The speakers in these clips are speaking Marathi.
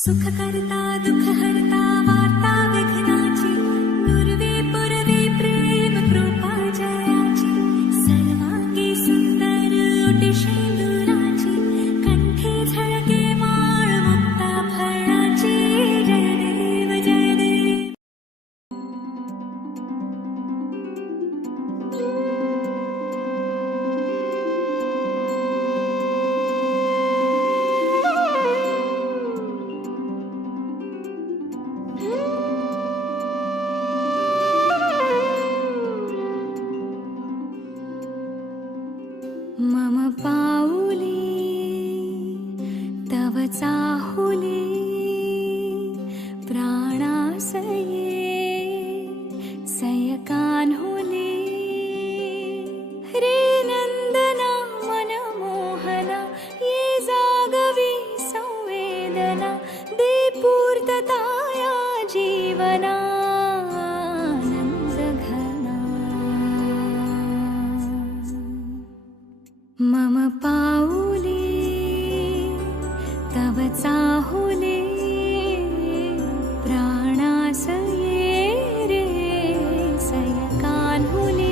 सुख करता दुःख हरता वार्ता विघ्नाची पूर्वी पूर्वी प्रेम कृपा जयाची सर्वांगी सुंदर ओटी शेंदुराची कंठी झळके माळ मुक्ता फळाची जय देव जय देव। मम पाऊली तव चाहुली प्राणासये सयकान्हुली रे नंदना मनमोहना ये जागवी संवेदना दे पूर्तता या जीवना मम पाऊली तव चाहुली प्राणासये रे सयकान्हुली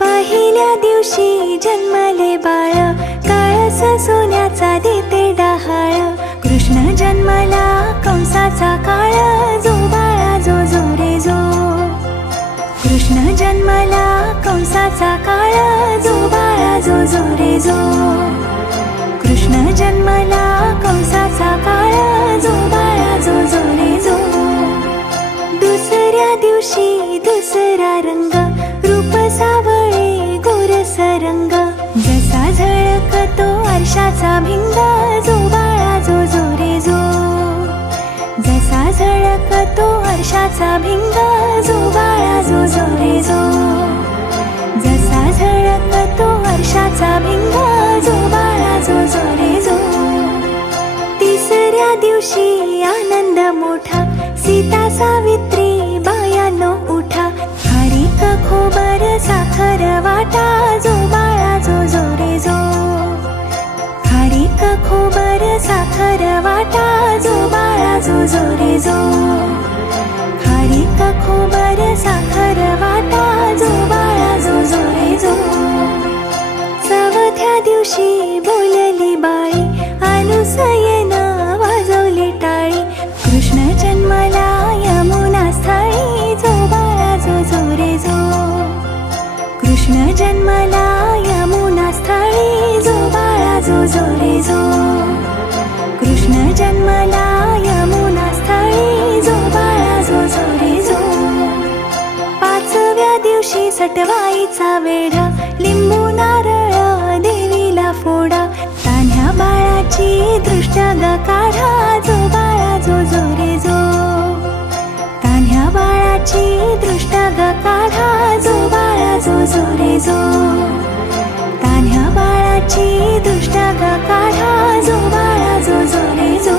पहिल्या दिवशी जन्मले बाळ कळस सोन्याचा देते डहाळ कृष्ण जन्मला कंसाचा काळ जो बाळा जो जो रे जो कृष्ण जन्मला कंसाचा काळ जो बाळा जो जो रे जो कृष्ण जन्मला कंसाचा काळ जो बाळा जो जो रे जो दुसऱ्या दिवशी दुसरा रंग रूप सावळे रंग जसा झळकतो आरशाचा भिंग जो बाळा जो जो रे जो जसा झळकतो आरशाचा भिंग जो बाळा जो जो रे जो जसा झळकतो आरशाचा भिंग जो बाळा जो जो रे जो तिसऱ्या दिवशी आनंद मोठा सीता सावित्री बायानो उठा खारीक खोबर साखर वाटा जो बाळा जो जो रे जो खारीक खोबर साखर वाटा जो बाळा जो जो रे जो खारीक खोबर साखर वाटा जो बाळा जो जो रे जो चौथ्या दिवशी बोलली बाळी अनुसयेनं वाजवली टाळी कृष्ण जन्मला यमुना स्थळी जो बाळा जो जो रे जो कृष्ण जन्मला यमुना स्थळी जो बाळा जो जो रे जो कृष्ण जन्मला यमुना स्थळी जो बाळा जो जो रे जो पाचव्या दिवशी सटवाईचा वेढा लिंबू नारळ देवीला फोडा तान्ह्या बाळाची दृष्ट ग काढा जो बाळा जो जो रे जो तान्ह्या बाळाची दृष्ट ग काढा जो बाळा जो जो रे जो तान्ह्या बाळाची दृष्ट ग काढा जो बाळा जो जो रे जो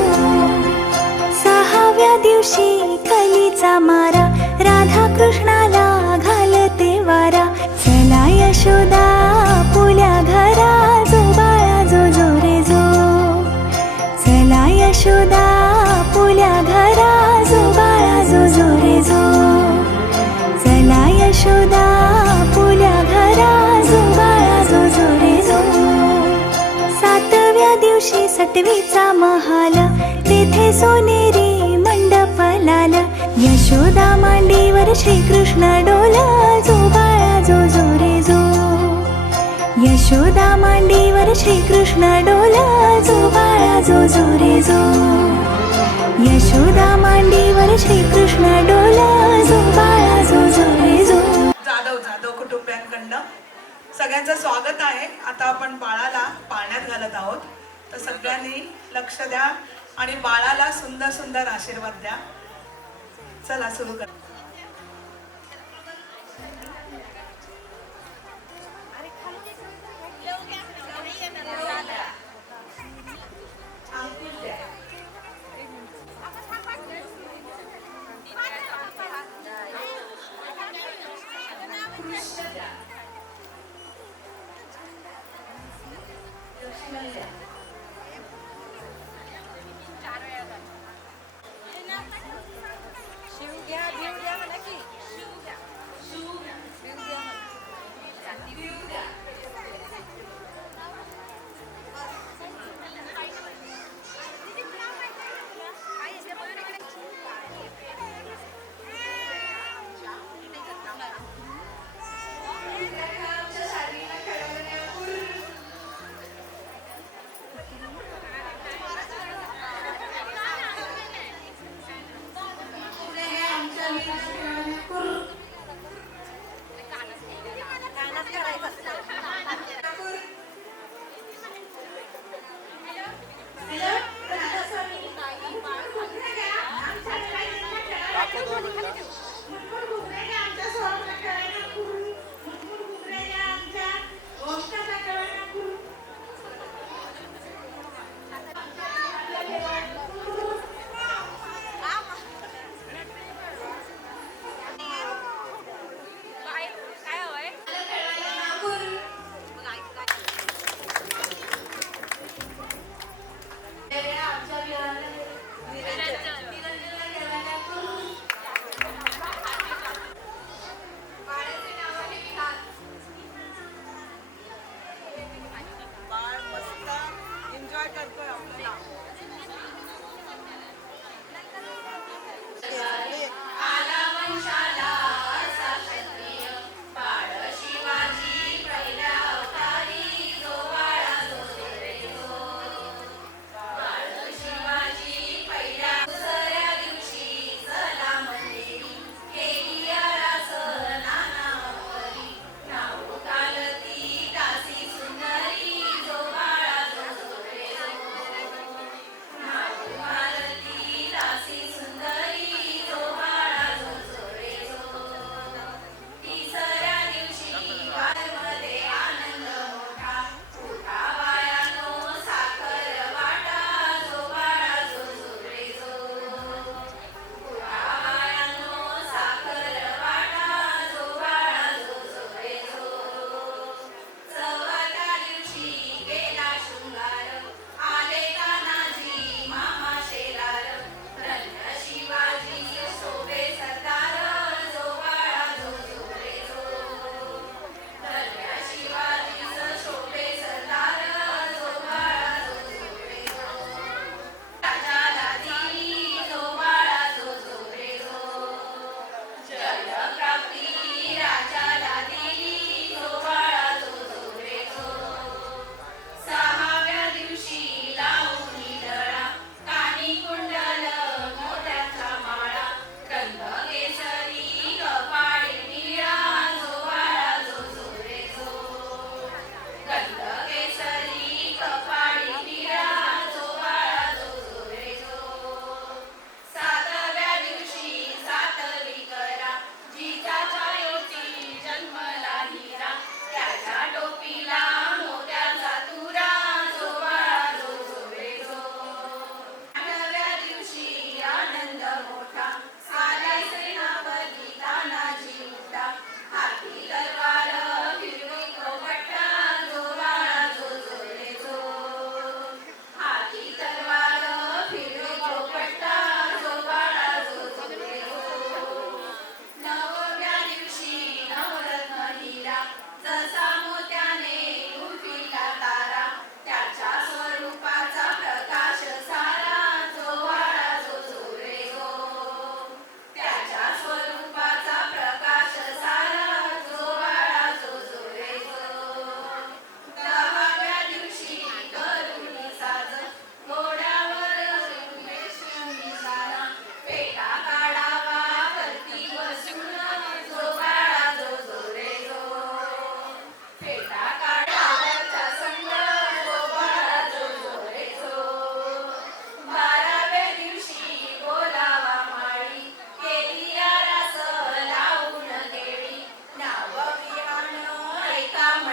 सहाव्या दिवशी कलीचा मारा राधा कृष्णाला घालते वारा चला यशोदा फुल्या घरा जो बाळा जो जो रे जो चला यशोदा फुल्या घरा जो बाळा जो जो रे जो चला यशोदा फुल्या घरा जो बाळा जो जो रे जो सातव्या दिवशी सटवीचा महाल तेथे सोनेरी मंडप लाला यशोदा मांडीवर श्रीकृष्ण डोला जो बाळा जो जो रे जो यशोदा मांडीवर श्रीकृष्ण डोला जो बाळा जो जो रे जो. यशोदा मांडीवर श्रीकृष्ण डोला जो बाळा जो जो रे जो. जाधव कुटुंबियांकडनं सगळ्यांचं स्वागत आहे. आता आपण बाळाला पाण्यात घालत आहोत, तर सगळ्यांनी लक्ष द्या आणि बाळाला सुंदर सुंदर आशीर्वाद द्या. चला सुरू कर.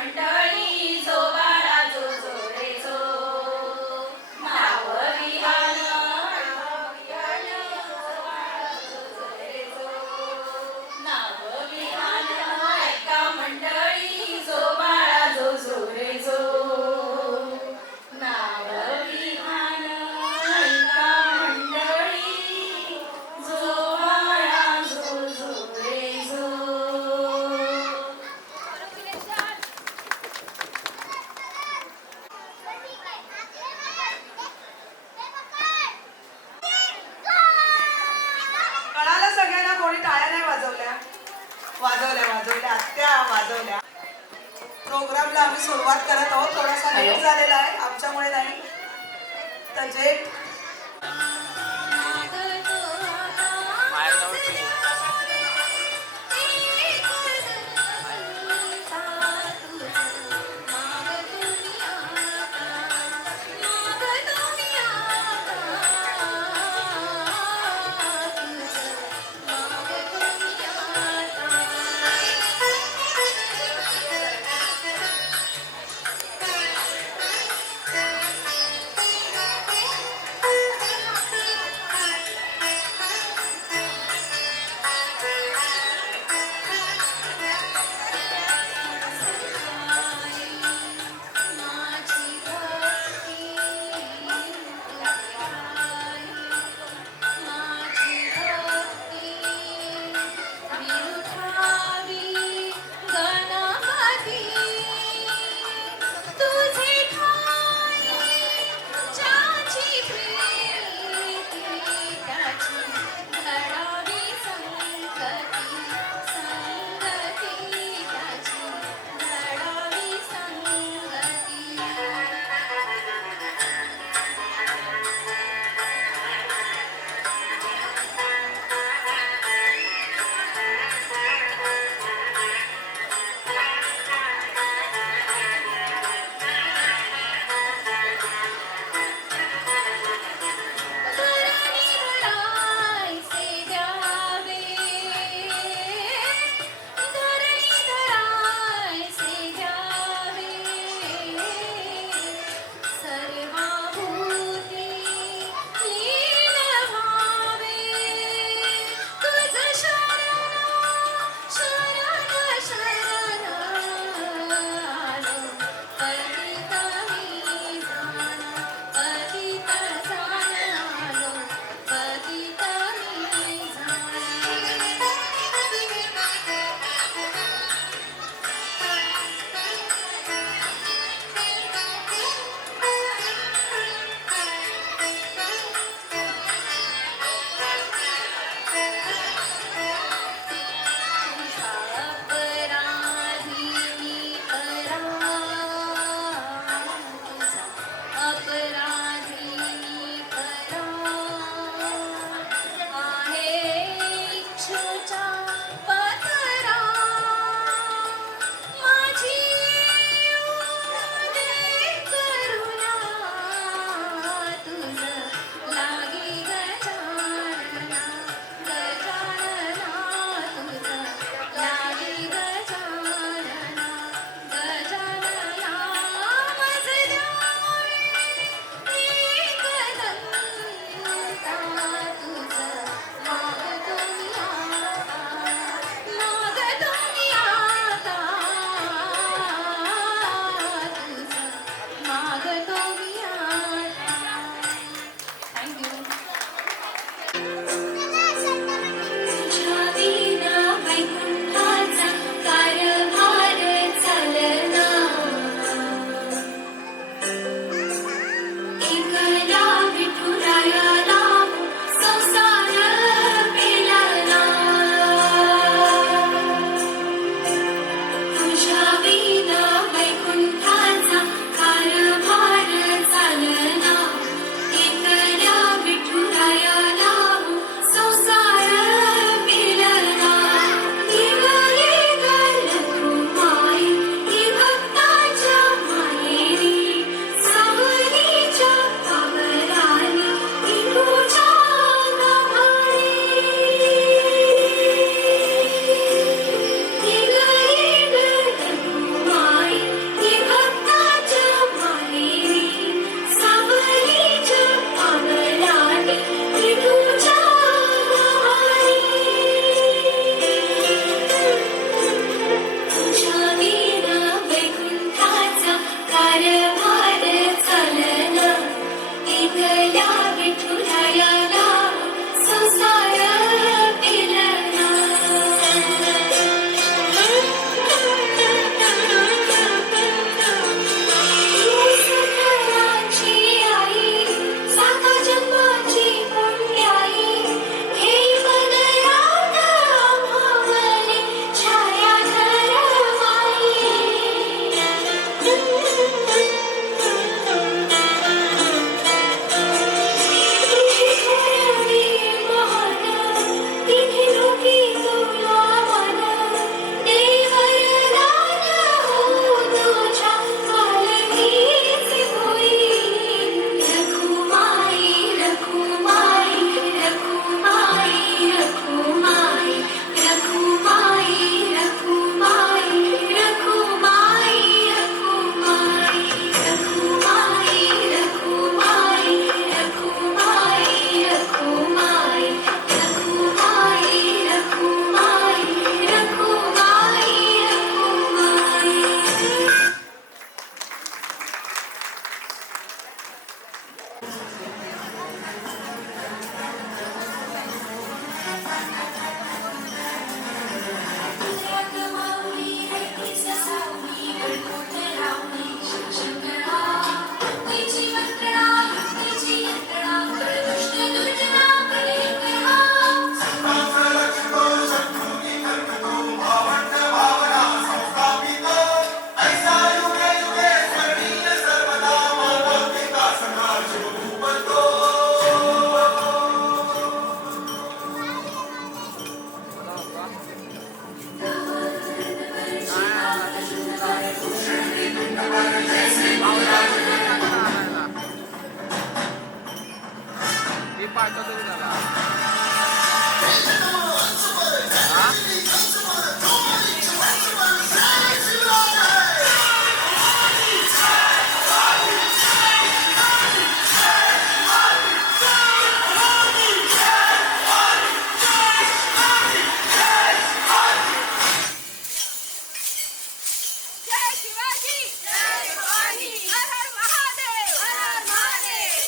मंडळी जो बाळा जो जो रे जो नाव विहान नाव विहान ऐका मंडळी जो बाळा जो जो रे जो नाव विहान ऐका मंडळी जो बाळा जो जो रे जो कळालं सगळ्यांना? कोणी टाळ्या नाही वाजवल्या? वाजवल्या आत्या वाजवल्या. प्रोग्रामला आम्ही सुरुवात करत आहोत. थोडासा लेट झालेला आहे, आमच्यामुळे नाही. तर जे हे पाठवतो त्याला हा जय शिवाजी जय भवानी हर हर महादेव हर हर महादेव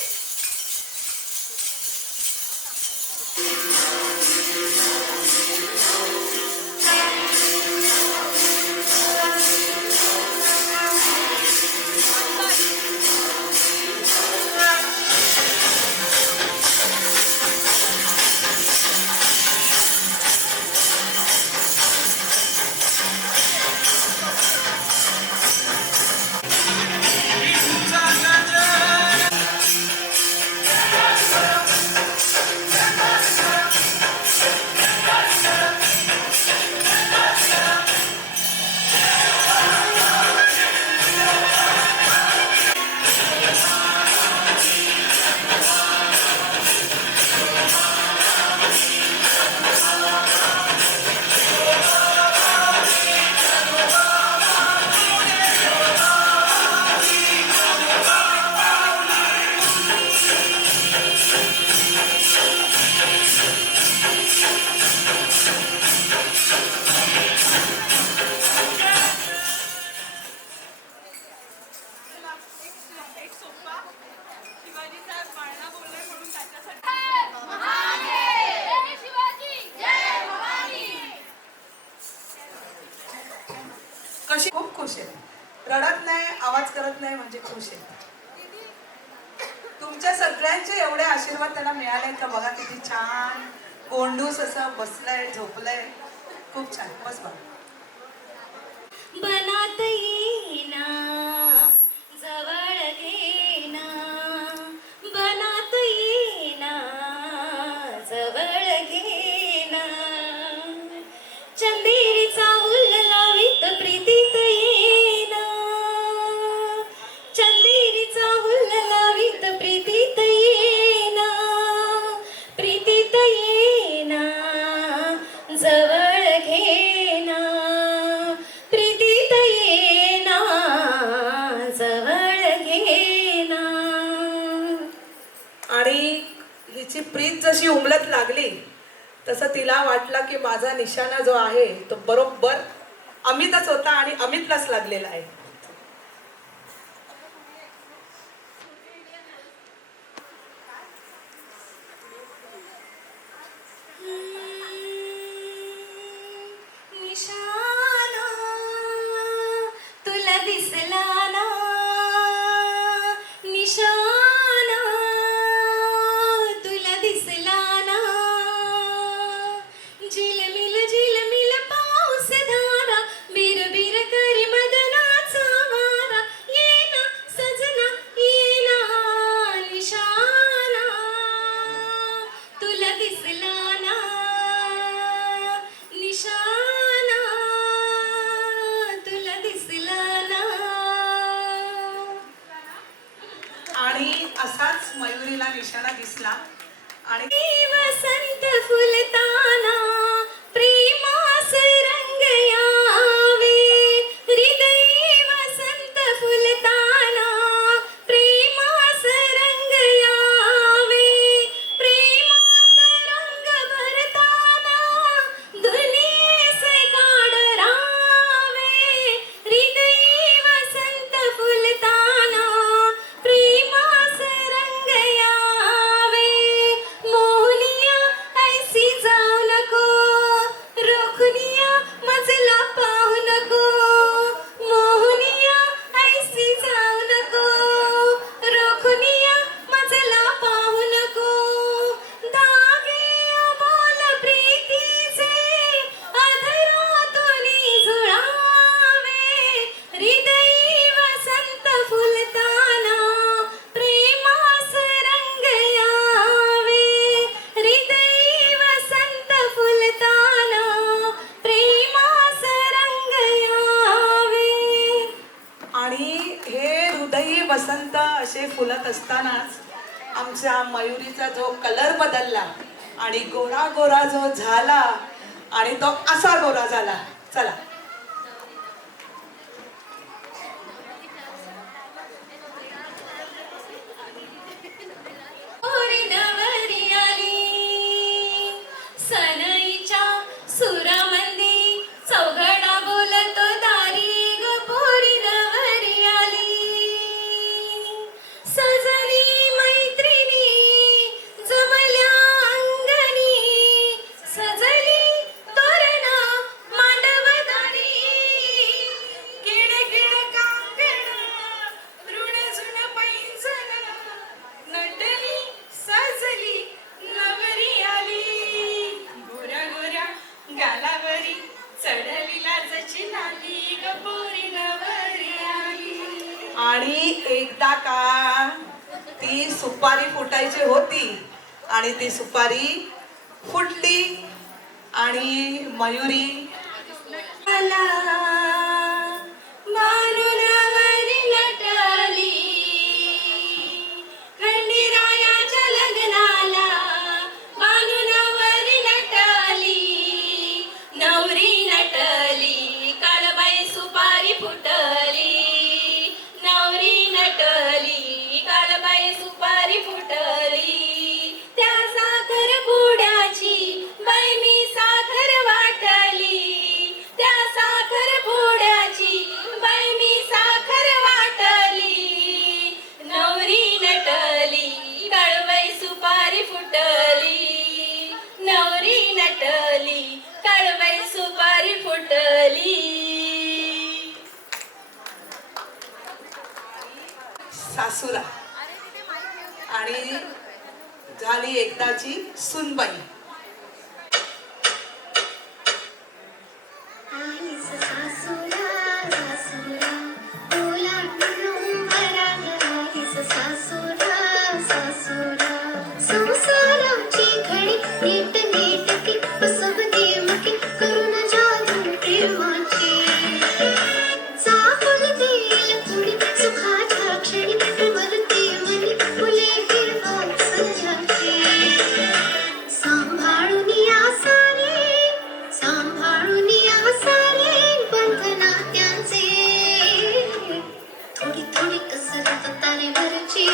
एक सोपा शिवाजी साहेब पाळणा बोलले म्हणून त्याच्यासाठी जय शिवाजी जय भवानी कशी खूप खुश आहे, रडत नाही, आवाज करत नाही म्हणजे खुश आहे. तुमच्या सगळ्यांचे एवढे आशीर्वाद त्यांना मिळाले का बघा, किती छान गोंडूस असं बसलंय झोपलंय, खूप छान. बस बघा. बनात येना जवळ घेना, बनात येना जवळ घेना, चंदेरीचा हुल्ल लावीत प्रीतीत येना, चंदेरीचा हुल्ल लावीत प्रीतीत येना, प्रीतीत येना जवळ घेना, प्रीतीत येना जवळ घेना. आणि हिची प्रीत जशी उमलत लागली तसं तिला वाटलं की माझा निशाणा जो आहे तो बरोबर अमितच होता आणि अमितलाच लागलेला आहे. निशाणा तुला दिसला ना, निशाणा तुला दिसला ना, झिलमिल पाऊस धारा, बिरबिर करी मदनाचा वारा, येना सजना येना, निशाणा तुला दिसला ना, निशाणा तुला दिसला ना. आणि असाच मयुरीला निशाणा दिसला आणि वसंत फुलताना प्रेमास रंग यावे, हृदय वसंत फुलताना प्रेमास रंग यावे, प्रेमात रंग भरताना दुनियेस काढ रावे, हृदय वसंत फुलताना प्रेमास रंग यावे, मोहनिया ऐसी जा आणि हे हृदयी वसंत असे फुलत असतानाच आमच्या मयुरीचा जो कलर बदलला आणि गोरा गोरा जो झाला आणि तो असा गोरा झाला. चला पोरी नवरी आली सनईच्या सुरामंदी चौघडा बोलतो दारी ग पोरी नवरी आली सजली मैत्रिणी जमल्या अंगणी सजली तोरणा मांडवदारी किड किड कांगण ऋणझुण पैंजण नटली सजली नवरी आली गोऱ्या गोऱ्या गालावरी चढली लाजची लाली ग पोरी नवरी आली. आणि एकदा का ती सुपारी फुटायची होती आणि ती सुपारी फुटली आणि मयुरी आला मानुनवरी नटली खंडीरायाच्या लग्नाला मानुनवरी नटली नवरी नटली काळबाई सुपारी फुटली नवरी नटली काळबाई सुपारी फुटली त्या साखर पुड्याची बाई मी साखर वाटली त्या साखर पुड्याची बाई मी साखर वाटली नवरी नटली काळबाई सुपारी फुटली नवरी नटली काळबाई सुपारी फुटली. सासूला आणि झाली एकदाची सुनबाई. आईस सासूला सासूला ओलांडून वराग आईस सासूला सासूला संसाराची घडी नीट नीटकी बसव देमकी करून जागून प्रेमाची चाहूल देईल कुणी सुखाच्या क्षणी उमलते मनी फुले हिरवा वात्सल्याची सांभाळून या सारे बंधना त्यांचे थोडी थोडी कसरत तारेवरची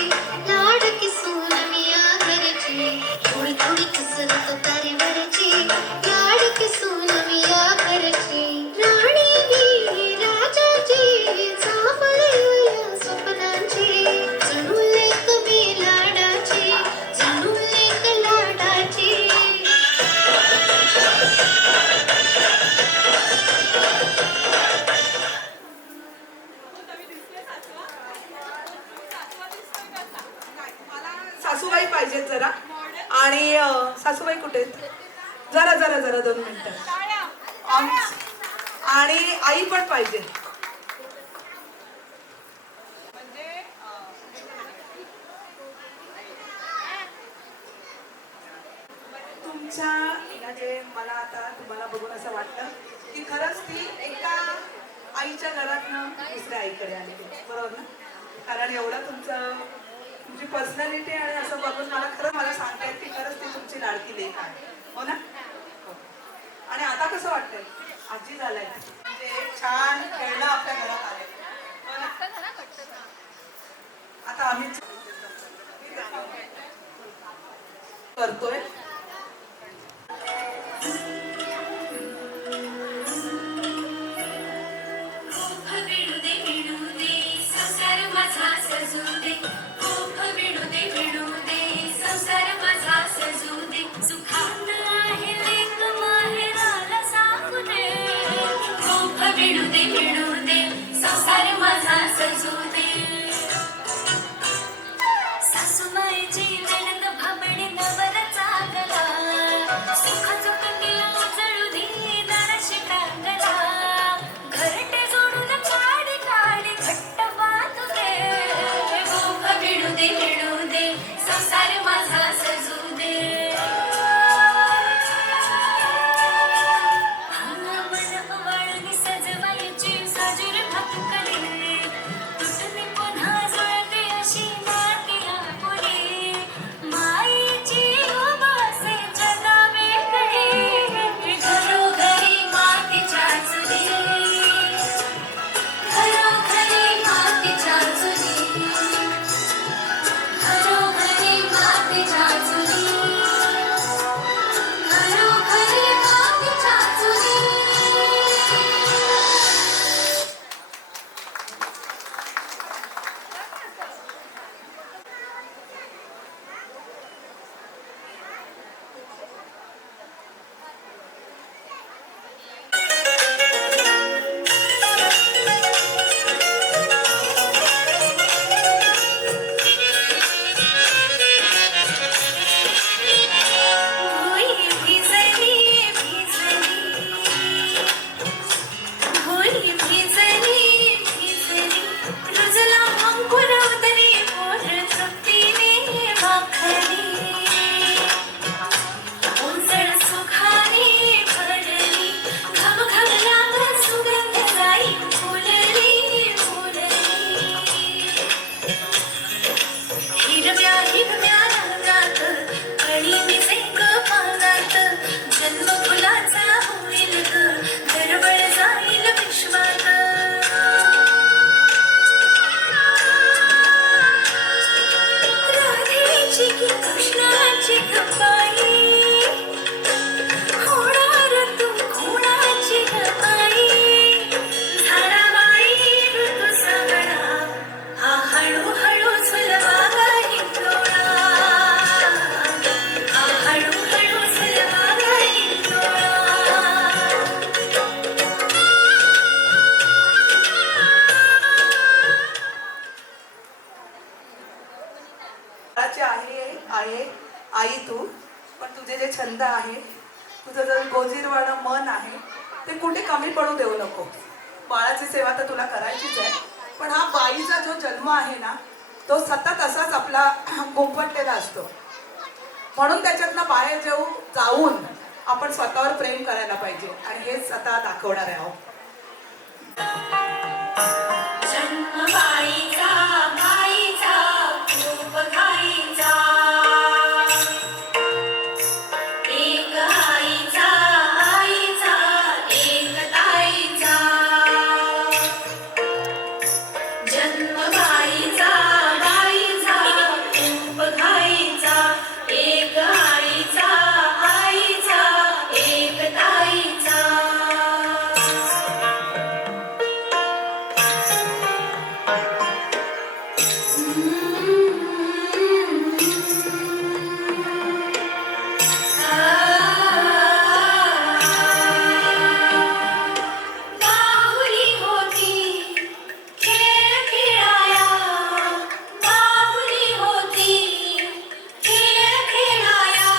लाडकी सून मी या घरची थोडी थोडी कसरत तारेवरची लाडकी सून मी या घरची राणी मी राजाची चांबले या स्वप्नांची जणू लेक मी लाडाची जणू लेक लाडाची. सासूबाई पाहिजेत जरा. आणि सासूबाई कुठे आहेत? जरा जरा जरा 2 मिनिटं. आणि आई पण पाहिजे. तुमच्या म्हणजे मला आता तुम्हाला बघून असं वाटतं की खरंच ती एका आईच्या घरातनं दुसऱ्या आईकडे आलेली, बरोबर ना? कारण एवढं तुमची पर्सनॅलिटी आणि असं बघून मला सांगता येत की खरंच ती तुमची लाडकी लेक आहे, हो ना? हो. आणि आता कसं वाटतंय? आजी झालाय म्हणजे छान खेळणं आपल्या घरात आले, हो ना? आता आम्ही करतोय. सासूबाईची वेळंग भाबडी नवरचा आहे आई तू, पण तुझे जे छंद आहे, तुझं जर गोजीरवाणं मन आहे ते कुठे कमी पडू देऊ नको. बाळाची सेवा तर तुला करायचीच आहे, पण हा बाईचा जो जन्म आहे ना तो सतत असाच आपला गुंफटलेला असतो. म्हणून त्याच्यातनं बाहेर जाऊन आपण स्वतःवर प्रेम करायला पाहिजे आणि हेच आता दाखवणार आहे आहोत. जन्म बाईचा बाईचा खूप घाईचा, एक आईचा आईचा एक ताईचा. जन्म बाईचा बाईचा खूप घाईचा, एक आईचा आईचा एक ताईचा. बाहुली होती खेळ खेळाया, बाहुली होती खेळ खेळाया.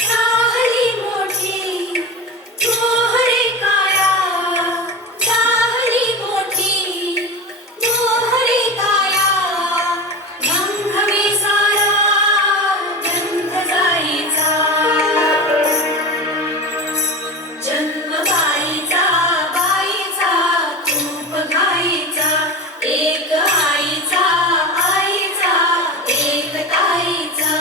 झाली मोठी मोहरे काया, झाली मोठी मोहरे काया. गंधवी सारा गंध जाईचा. जन्म बाईचा बाईचा खूप घाईचा, एक आईचा आईचा एक ताईचा.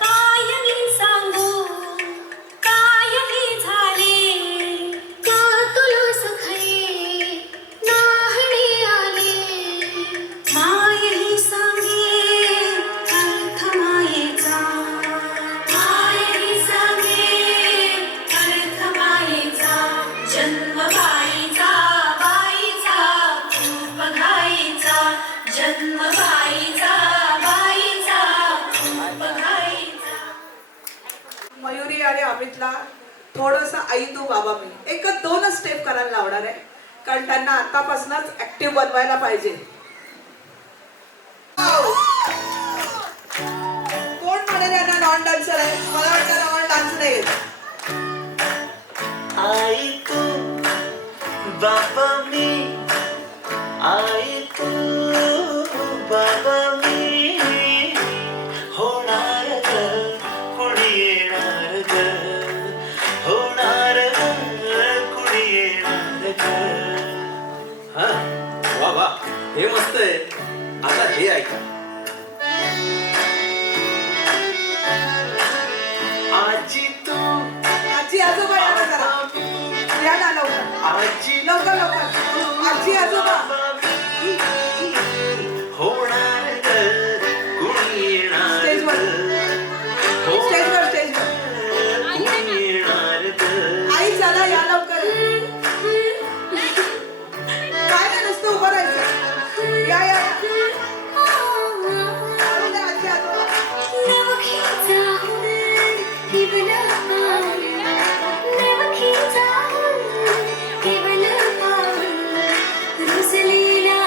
कायही सांगू कायही झाले, का तुला सखये नाहणे आले. मायही सांगे अर्थ मायेचा, मायही सांगे अर्थ मायेचा. जन्म बाईचा बाईचा खूप घाईचा, जन्म बाईचा बाईचा खूप घाईचा. मयुरी आणि अमितला थोडस आई तू बाबा मी एकच दोनच स्टेप करायला लावणार आहे, कारण त्यांना आतापासूनच ऍक्टिव्ह बनवायला पाहिजे. कोण म्हणेल यांना नॉन डान्सर आहे? मला वाटतं नॉन डान्स नाही येत. आई तू बाबा मी, आई तू बाबा मी. होणार ग कुणी येणार ग, होणार ग कुणी येणार ग. हा वा वा, हे मस्त आहे. आता हे ऐका. आजी तू आजी आजोबा या ना जरा. या ना लवकर आजी लवकर लवकर. आजी आजोबा होणार ग कुणी येणार स्टेजवर. ग, स्टेजवर स्टेजवर. कुणी येणार ग. आई चला या लवकर. काय नाही नुसतं उभं राहायचं. या या या. जाऊ द्या आजी आजोबा. नवखीचा केवल पाऊल, नवखीचा केवल पाऊल, रुसलेला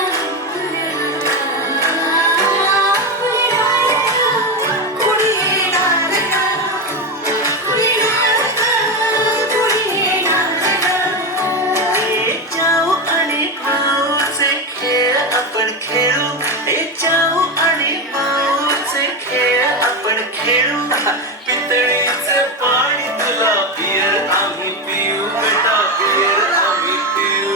कुणी येणार ग? ये जाऊ आणि माऊचे खेळ आपण खेळू, ये जाऊ आणि माऊचे खेळ आपण खेळू. पितळीचे पाणी तुला पियर आम्ही पिऊ, बेटा पियर आम्ही पिऊ.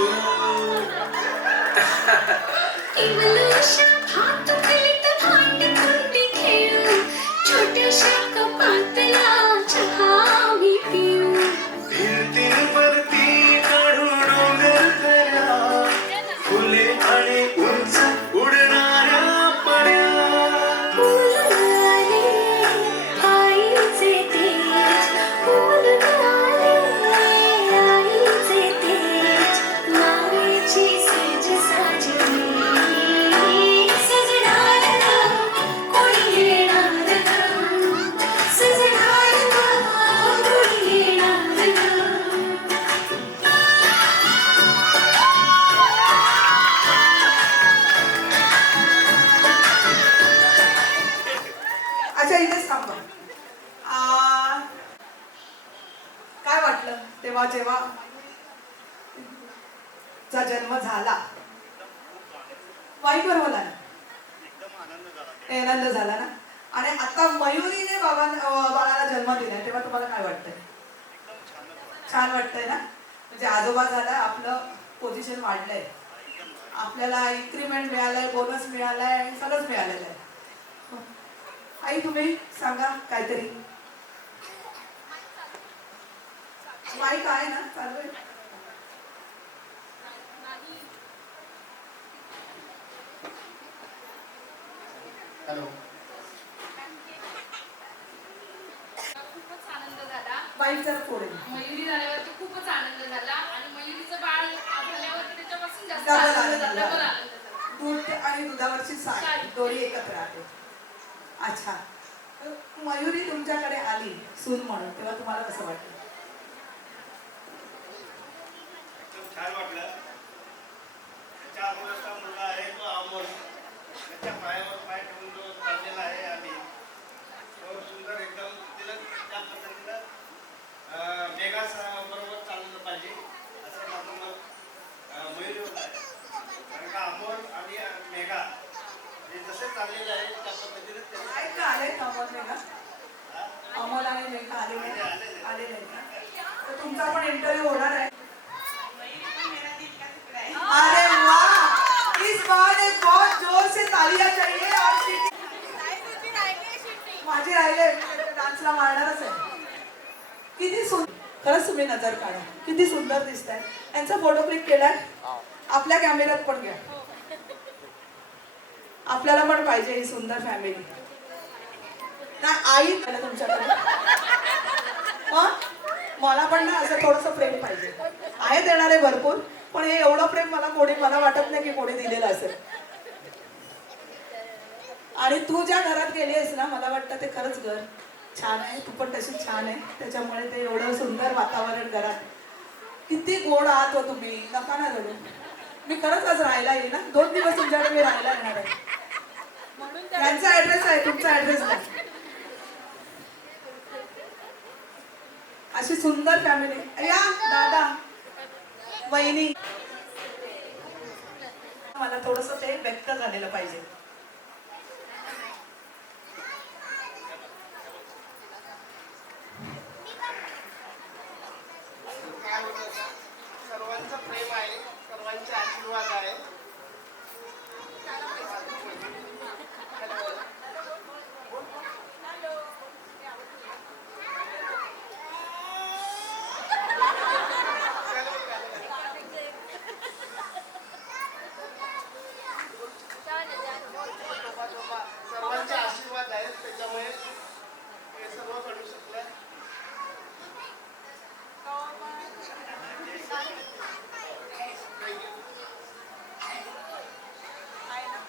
केवलशा भातुकलीत भांडी कुंडी खेळू, छोट्याशा कपातला चहा आम्ही पिऊ. भिंतींवरती काढू डोंगर दऱ्या, फुले आणि उंच उडणाऱ्या पऱ्या. फुलले आईचे तेज, फुलले आईचे तेज, मावेची सेज साजली. थोड्याशा इथेच थांबा. काय वाटलं तेव्हा जेव्हा चा जन्म झाला? वाईट बरोबर ना, आनंद झाला ना. आणि आता मयुरीने बाळाला जन्म दिलाय तेव्हा तुम्हाला काय वाटतंय? छान वाटतंय ना. म्हणजे आजोबा झाला, आपलं पोझिशन वाढलंय, आपल्याला इन्क्रीमेंट मिळालंय, बोनस मिळालाय, सगळंच मिळालेलं आहे. आई तुम्ही सांगा काहीतरी. माईक आहे ना, चालू आहे. हॅलो. खूपच आनंद झाला. माईक जरा पुढे. मयुरी झाल्यावरती खूपच आनंद झाला आणि मयुरीचं बाळ झाल्यावरती त्याच्यापासून जास्त डबल आनंद आनंद झाला. झाला. डबल आनंद झाला. दूध आणि दुधावरची साय दोन्ही एकत्र आहे. अच्छा. मयुरी तुमच्याकडे आली सून म्हणून तेव्हा तुम्हाला कसं वाटलं? एकदम छान वाटलं. त्याच्या अगोदरचा मुलगा आहे तो अमोल, त्याच्या पायावर पाय ठेवून जो चाललेला आहे आम्ही, तो सुंदर एकदम तिला त्या पद्धतीनं मेघा बरोबर चाललं पाहिजे असं माझं मत मयुरीवर आहे. कारण का अमोल आणि मेघा हे जसे चाललेले आहे त्या पद्धतीने काय का आले अमोल मेघा? अमोल आणि मेघा आलेले का? तर तुमचा पण इंटरव्ह्यू होणार आहे. अरे वाह, इस बार एक बहुत जोर से तालियां चाहिए. माझी राहिले डान्सला मारणारच आहे. किती सुंदर, खरंच तुम्ही नजर काढा, किती सुंदर दिसत आहे. यांचा फोटो क्लिक केलाय, आपल्या कॅमेऱ्यात पण घ्या. आपल्याला पण पाहिजे ही सुंदर फॅमिली. नाही आई तुमच्याकडे मला पण ना असं थोडंसं प्रेम पाहिजे. आहे देणारे भरपूर, पण हे एवढं प्रेम मला वाटत नाही की कोणी दिलेलं असेल. आणि तू ज्या घरात गेली आहेस ना, मला वाटतं ते खरंच घर छान आहे. तू पण तशी छान आहे, त्याच्यामुळे ते एवढं सुंदर वातावरण घरात. किती गोड आहात हो तुम्ही, नका ना रडू. मी खरंच आज राहायला येईल ना, 2 दिवस तुमच्याकडे मी राहायला येणार आहे. त्यांचा ऍड्रेस आहे, तुमचा ऍड्रेस नाही. अशी सुंदर फॅमिली. या दादा वहिनी, मला थोडस ते व्यक्त झालेलं पाहिजे. सर्वांचं प्रेम आहे, सर्वांचे आशीर्वाद आहे. सर्वांचे आशीर्वाद आहेत, त्याच्यामुळे हे सर्व घडू शकलं.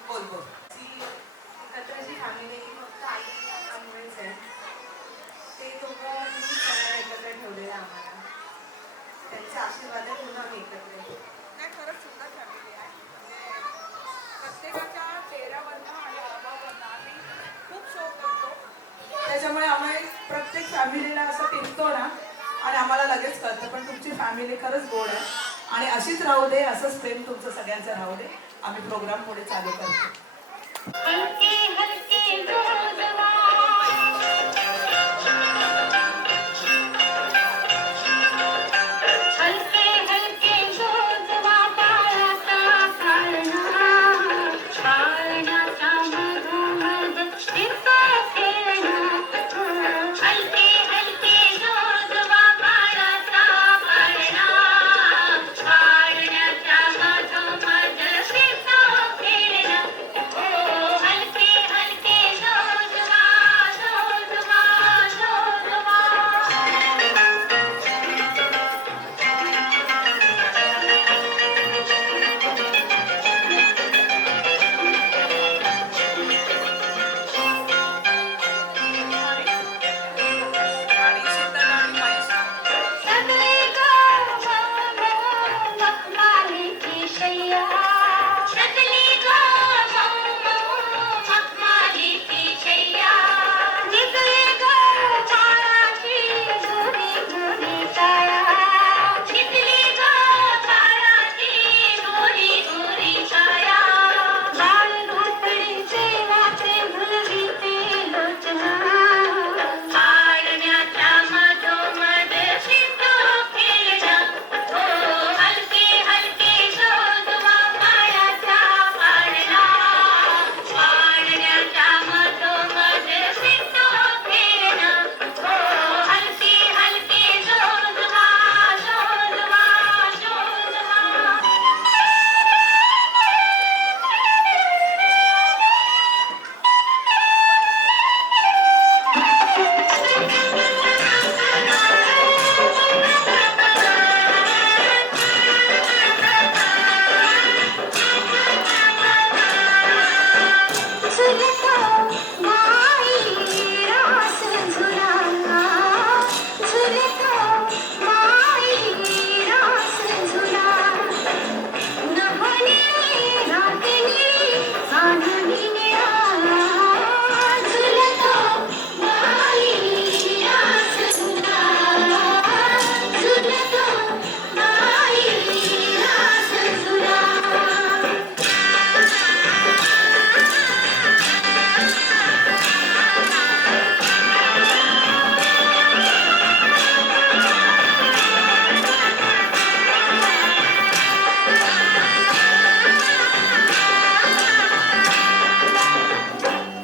बोल बोल. एकत्रची फॅमिली फक्त आई आणि काकामुळेच आहे. ते दोघं नेहमी सगळ्यांना एकत्र ठेवलेलं आम्हाला. त्यांचे आशीर्वाद आहे म्हणून आम्ही एकत्र आहे. नाही, खरंच सुंदर फॅमिली आहे. प्रत्येकाच्या चेहऱ्यावरनं आणि हावभावावरनं आम्ही खूप शो करतो. त्याच्यामुळे आम्ही प्रत्येक फॅमिलीला असं टिपतो ना, आणि आम्हाला लगेच कळतं. पण तुमची फॅमिली खरंच गोड आहे आणि अशीच राहू दे, असंच प्रेम तुमचं सगळ्यांचं राहू दे. आम्ही प्रोग्राम पुढे चालू करतो. हलके हलके जोजवा हलके हलके जोजवा बाळाचा पाळणा पाळण्याचा मधोमध दिसतो खेळणा. हलके हलके जोजवा बाळाचा पाळणा पाळण्याच्या मधोमध दिसतो खेळणा. हलके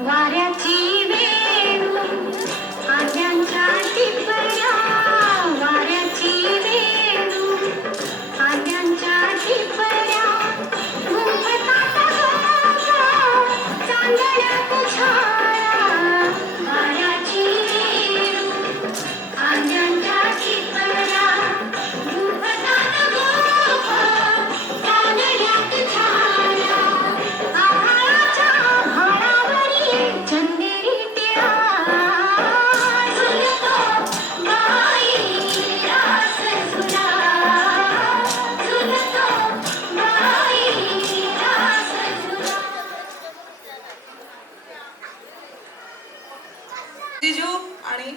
वाऱ्याची वेणू आंब्यांच्या टिपऱ्या वाऱ्याची वेणू आंब्यांच्या टिपऱ्या घुमतात गोंधळ चांदण्यात छाया वाऱ्याची वेणू आंब्यांच्या टिपऱ्या घुमतात गोंधळ चांदण्यात छाया आभाळाच्या भाळावरी चंदेरी टिळा झुलतो बाई रास झुला झुलतो बाई रास झुला. जिजू आणि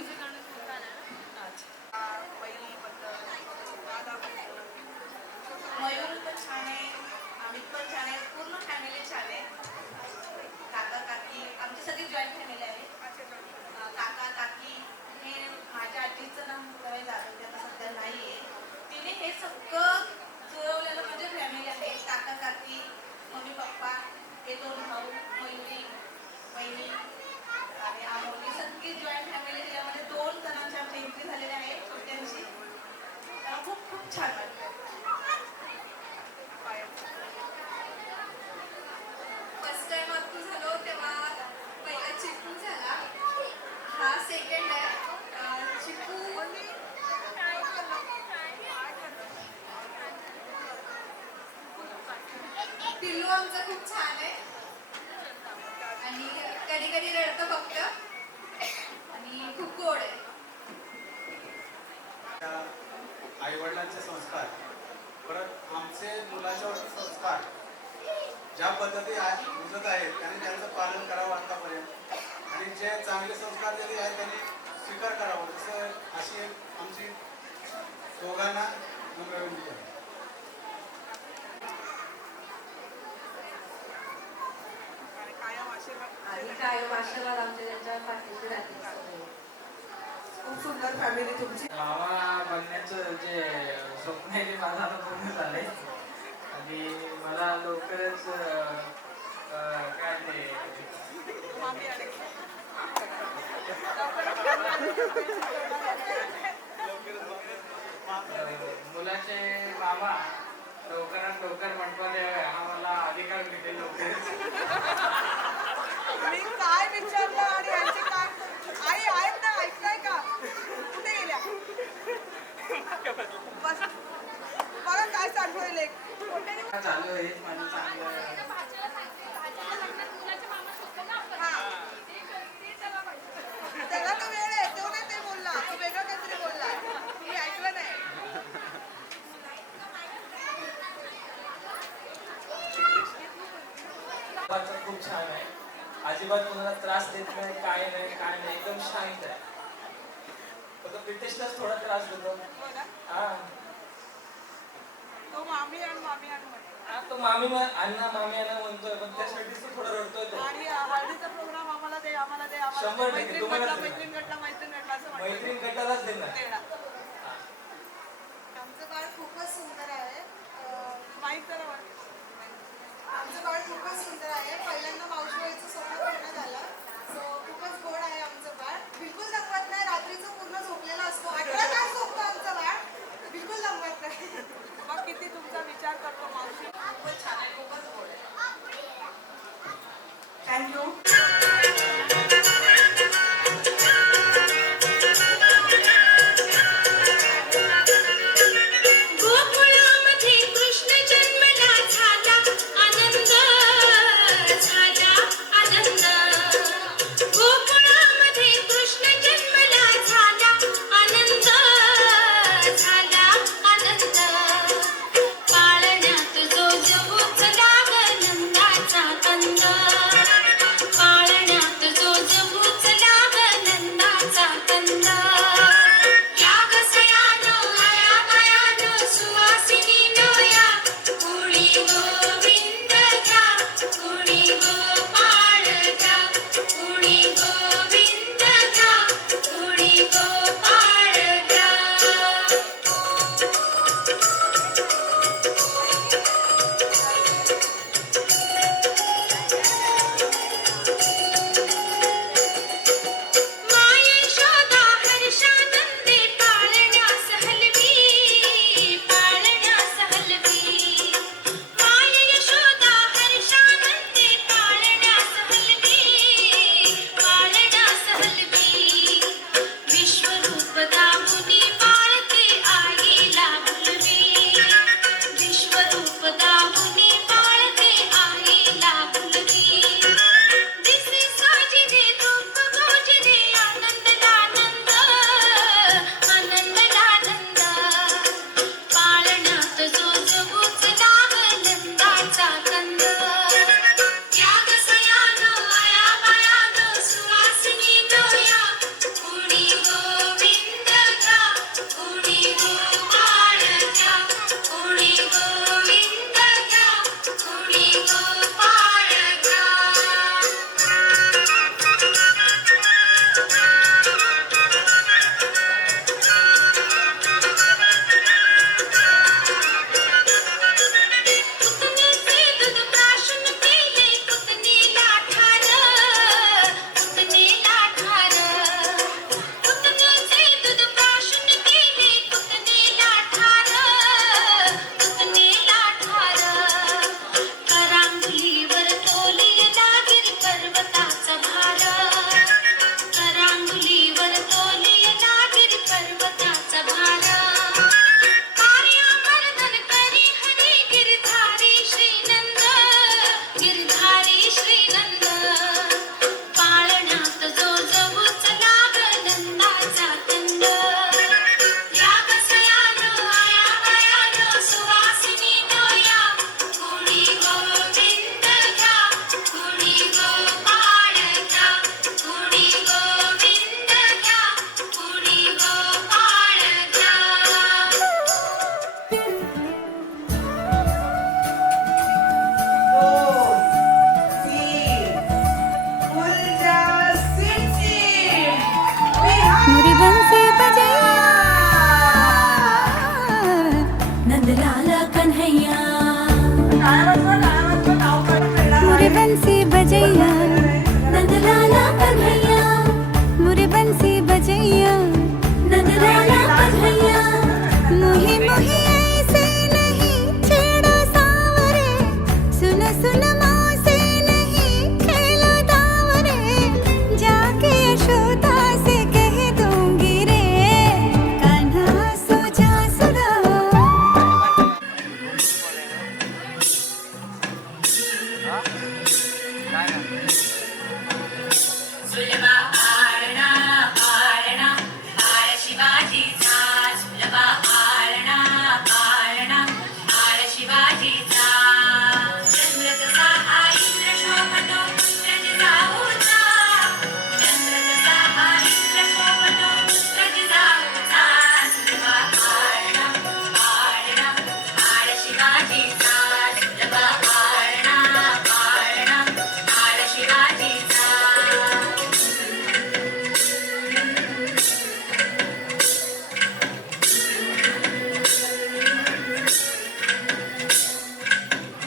मयूर पण छान आहे, अमित पण छान आहे, पूर्ण फॅमिली छान आहे. काका काकी आमची सगळी जॉईंट फॅमिली आहे. काका काकी हे माझ्या आजीचं नाव मुक्ताबाई जाधव, ते आता सध्या नाही आहे. तिने हे सगळं जुळवलेलं म्हणजे फॅमिली आहे. काका काकी, मम्मी पप्पा, हे 2 भाऊ, मयुरी, बहिणी आणि आमोली, सगळी जॉईंट फॅमिली. यामध्ये 2 जणांची आमची एंट्री झालेली आहे छोट्यांची. त्याला खूप खूप छान वाटतं. फर्स्ट टाइम आतू झालो तेव्हा पहिला चिकू झाला, हा सेकंड आहे. चिकू पिल्लू आमचा खूप छान आहे आणि कधी कधी रडतं फक्त आणि खूप गोड आहे. आई वडिलांचे संस्कार, परत आमचे मुलाच्यावरचे संस्कार ज्या पद्धती रुजत आहेत त्यांनी त्यांचं पालन करावं आतापर्यंत, आणि जे चांगले संस्कार दिले आहेत त्यांनी स्वीकार करावं. जसं अशी एक आमची दोघांना नम्र विनंती आहे. आणि कायम आशीर्वाद आमच्या त्यांच्या पाठीशी राहतील. खूप सुंदर फॅमिली तुमची. मामा बनण्याचं जे स्वप्न आहे ते माझं आता पूर्ण झालंय आणि मला लवकरच काय ते मुलाचे मामा लवकरात लवकर मंडपाला यावे हा मला अधिकार भेटेल लवकरच. मी काय विचारलं आणि यांची काय आई आहेत ना, ऐकताय का? कुठे गेल्या? बस मला काय सांगतोय लेख? चालू आहे माझं चांगलं. त्याला तो वेळ आहे, तो नाही ते बोलला, तो वेगळं काहीतरी बोलला, तुम्ही ऐकलं नाही. खूप छान आहे, अजिबात कोणाला त्रास देत नाही, काय नाही, एकदम शांत आहे. फक्त प्रितेशलाच थोडा त्रास देतो. हा तो मामी आणि मामी आणि म्हणतो. हा, तो मामी अण्णा मामी अण्णा म्हणतोय, पण त्यासाठीच तो थोडा रडतोय तो. आणि हळदीचा प्रोग्राम आम्हाला दे, आम्हाला दे, 100% मैत्रीण तुम्हाला गटला, दे. मैत्रीण गटला, मैत्रीण गटला असं म्हणतो. मैत्रीण गटालाच देणार. देणार. आमचं बाळ खूपच सुंदर आहे. माईक जरा वर. आमचं बाळ खूपच सुंदर आहे. पहिल्यांदा मावशी व्हायचं स्वप्न पूर्ण झालं. सो खूपच गोड आहे आमचं बाळ. बिलकुल दमवत नाही. रात्रीचं पूर्ण झोपलेलं असतो. 18 तास झोपतो आमचं बाळ. बिलकुल दमवत नाही. मग किती तुमचा विचार करतो मावशी. खूपच छान आहे, खूपच गोड आहे. थँक्यू. बंसी बजैया नंदलाला कन्हैया मुरे बंसी बजैया नंदलाला कन्हैया मोही मोही ऐसे नहीं छेड़ो सावरे सुन सुन मौसे नहीं खेलो दावरे जाके यशोदा से कह दूंगी रे कान्हा सो जा सुधा सुलभा आरणा आरणा आळ शिवाजीचा सुलभा आरणा आरणा आळ शिवाजीचा चंद्र जसा हा इंद्र शोभतो पुत्रज जाऊचा चंद्र जसा हा इंद्र शोभतो पुत्रज जाऊचा सुलभा आरणा आरणा आळ शिवाजीचा सुलभा आरणा आरणा आळ शिवाजीचा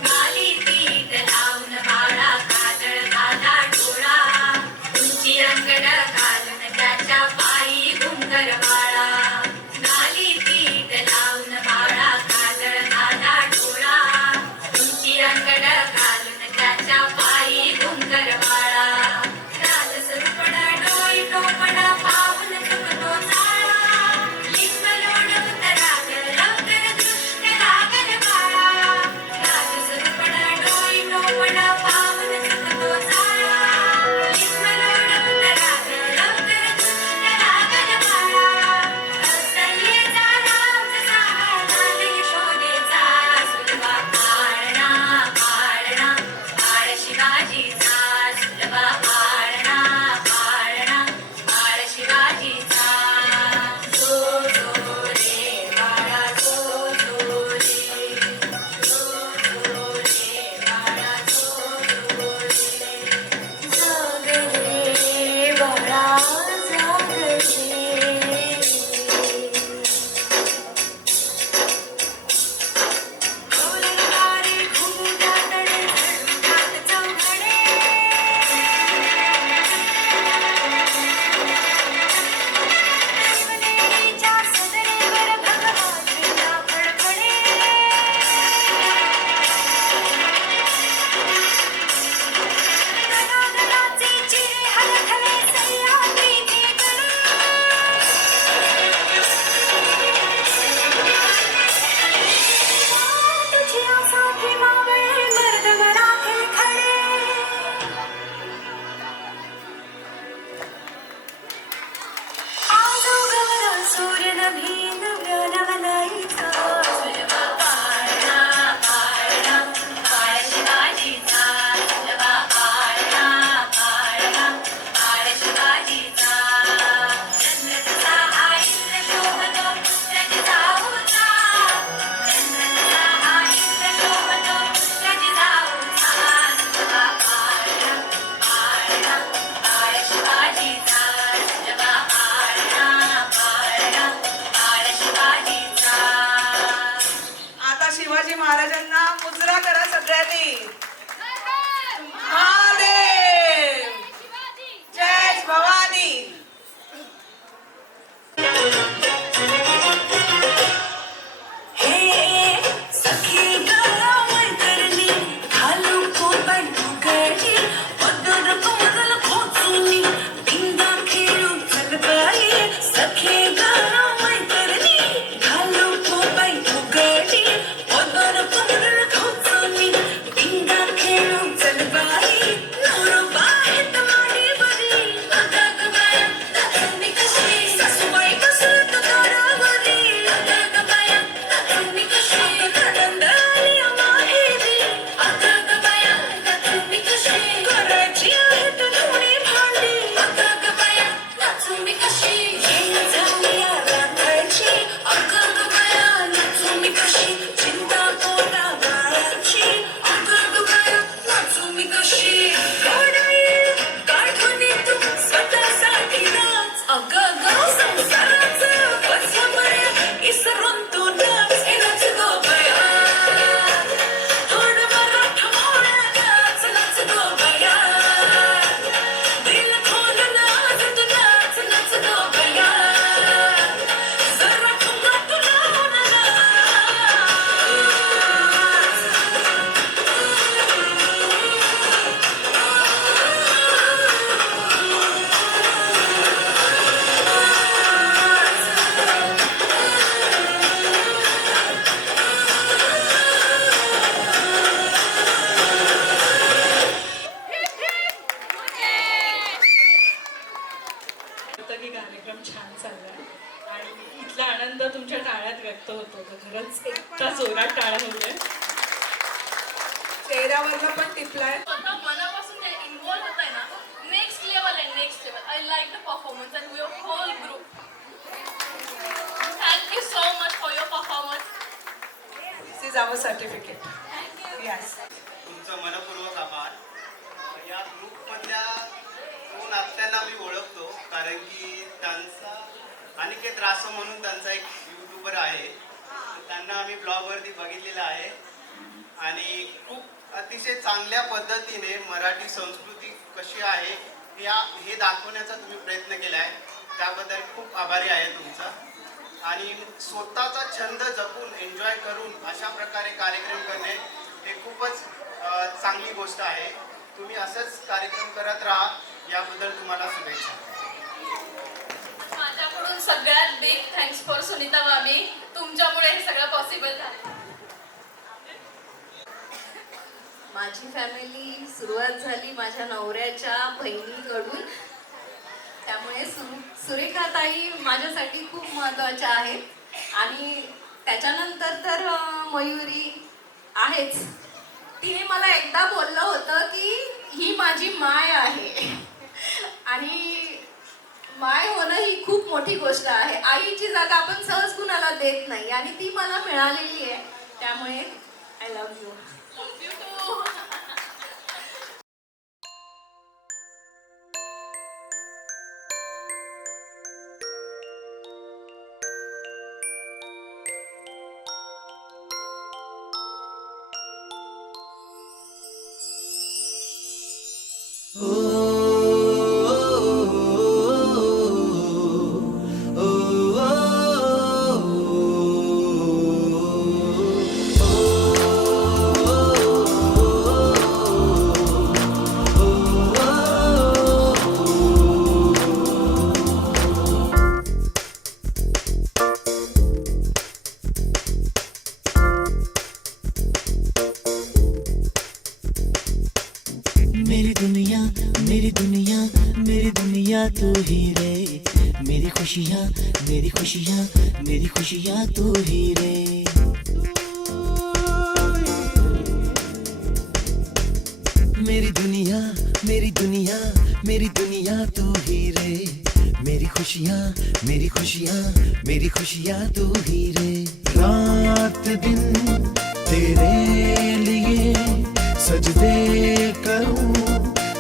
गाली पीठ लावून बाळा काजळ घाला डोळा उंची अंगड घालून त्याच्या पायी घुंगर बाळा गाली पीठ लावून बाळा काजळ घाला डोळा उंची अंगड घालून त्याच्या पायी घुंगर बाळा राजसरूपण डोई टोपण पाहून चुकतो चाळा लिंब लोड उतराग लवकर दृष्ट लागल बाळा राजसरूपण डोई टोपण पाहून चुकतो चाळा लिंब लोड उतराग लवकर दृष्ट लागल बाळा कौसल्येचा राम जसा लाल यशोदेचा सुलभा आरणा आरणा आळ शिवाजीचा सुलभा आरणा आरणा आळ शिवाजीचा जो जो रे बाळा जो जो रे जो जो रे बाळा जो जो रे जाग रे बाळा जाग रे ढोलकारे घुमटाकडे झटझट चौघडे शिवनेरीच्या सदरेवर भगवानला फडफडे गणागणाचे चिरे हलखले सह्याद्रीचे गडे तुझी आसाकी मावळे मर्दम राखे खडे आजो गवरा सूर्य नभी नव्या नवलाईचा सुलभा आरणा आरणा आळ शिवाजीचा सुलभा आरणा आरणा आळ शिवाजीचा चंद्र जसा हा इंद्र शोभतो पुत्रज जाऊचा चंद्र जसा हा इंद्र शोभतो पुत्रज जाऊचा सुलभा आरणा आरणा आळ शिवाजीचा सुलभा आरणा आरणा आळ शिवाजीचा आता शिवाजी महाराजांना मुजरा करा सगळ्यांनी महादेव जय भवानी हे सखी गला मैत्रिणी घालू कोपण उघडी पदर कमरल खोचुनी पिंगा खेळू चलबाई सखी गला मैत्रिणी घालू कोपण उघडी पदर कमरल खोचुनी पिंगा वाटतं की कार्यक्रम छान चाललाय आणि इथला आनंद तुमच्या टाळ्यात व्यक्त होतो. तर खरंच एकटा जोरात टाळ्या होते. चेहऱ्यावरनं पण टिपलाय. स्वतः मनापासून जे इन्व्हॉल्व होत आहे ना, नेक्स्ट लेवल आहे, next level. I like the performance and your whole group. Thank you so much for your performance. This is our certificate. Yes. तुमचं मनपूर्वक आभार. या ग्रुपमधल्या दोन आत्यांना मी ओळखतो, कारण की त्यांचा अनिकेत रासो म्हणून त्यांचा एक यूट्यूबर आहे. त्यांना आम्ही ब्लॉगवरती बघितलेलं आहे आणि खूप अतिशय चांगल्या पद्धतीने मराठी संस्कृती कशी आहे हे दाखवण्याचा तुम्ही प्रयत्न केला आहे. त्याबद्दल खूप आभारी आहे तुमचा. आणि स्वतःचा छंद जपून एन्जॉय करून अशा प्रकारे कार्यक्रम करणे हे खूपच चांगली गोष्ट आहे. तुम्ही असंच कार्यक्रम करत राहा, याबद्दल तुम्हाला शुभेच्छा. माझ्याकडून सगळ्यात बिग थँक्स फॉर सुनीता मामी. तुमच्यामुळे हे सगळं पॉसिबल झालं. माझी फॅमिली सुरुवात झाली माझ्या नवऱ्याच्या बहिणीकडून. त्यामुळे सुरेखाताई माझ्यासाठी खूप महत्त्वाच्या आहेत. आणि त्याच्यानंतर तर मयुरी आहेच. तिने मला एकदा बोललं होतं की ही माझी माय आहे. आणि माय होणं ही खूप मोठी गोष्ट आहे. आईची जागा आपण सहज कुणाला देत नाही आणि ती मला मिळालेली आहे. त्यामुळे आय लव्ह यू. मेरी दुनिया मेरी दुनिया मेरी दुनिया तू ही रे. मेरी खुशियाँ मेरी खुशियाँ मेरी खुशियाँ तू ही रे. मेरी दुनिया मेरी दुनिया मेरी दुनिया तू ही रे. मेरी खुशियाँ मेरी खुशियाँ मेरी खुशियाँ तू ही रे. रात दिन तेरे लिए सजदे करूं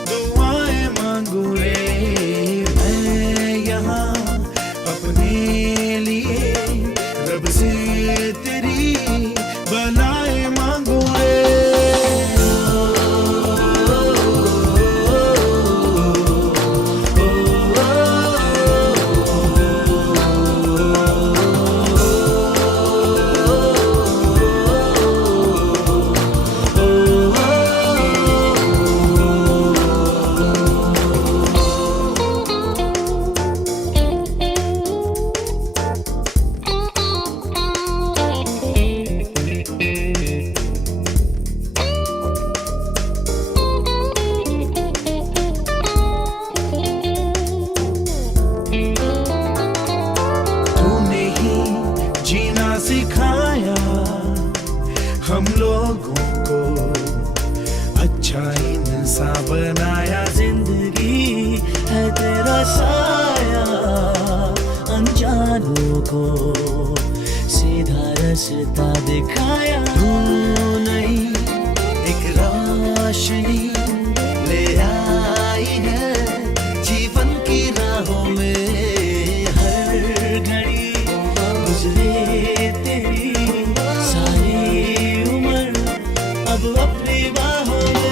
दुआएं मांगू रे. मैं यहाँ अपने लिए रब से तेरी भलाएं मांगू रे. सिखाया हम लोगों को अच्छा इंसान बनाया. जिंदगी है तेरा साया अनजानों को सीधा रास्ता दिखाया. तू नहीं एक रोशनी ले आई है जीवन की राहों में. हर घड़ी गुजरे तेरी सारी उम्र अब अपनी बाहों में.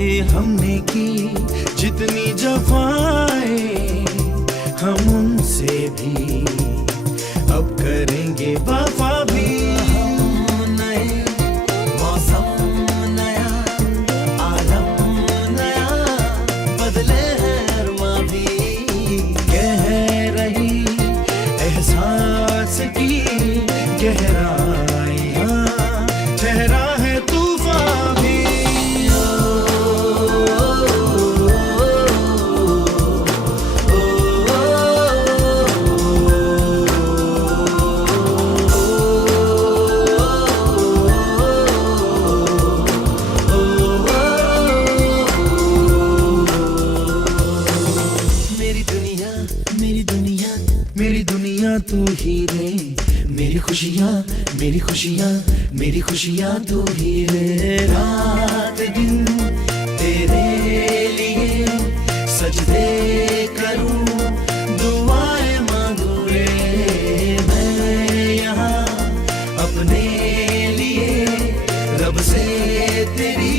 हमने की जितनी जफाएं हम उनसे भी अब करेंगे वफा भी। हम नए मौसम नया आलम नया बदले हैं अरमा भी कह रही एहसास की गहराइयाँ ठहरा है तूफान भी। मेरी दुनिया मेरी दुनिया मेरी दुनिया तू ही रे मेरी खुशियाँ मेरी खुशियाँ मेरी खुशियाँ तू ही रे। रात दिन तेरे लिए सजदे करूं दुआएं मांगू रे मैं यहाँ अपने लिए रब से तेरी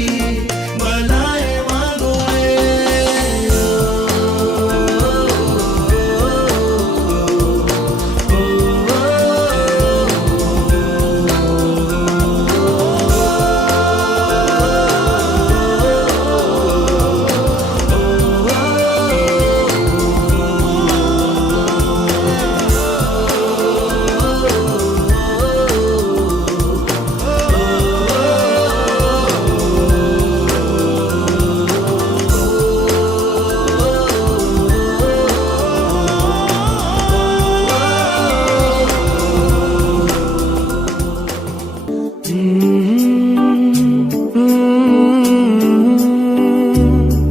भलाएं मांगू रे।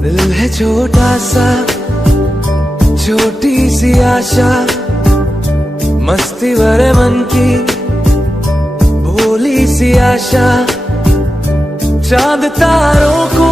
दिल है छोटा सा छोटी सी आशा मस्ती भरे मन की भोली सी आशा चांद तारों को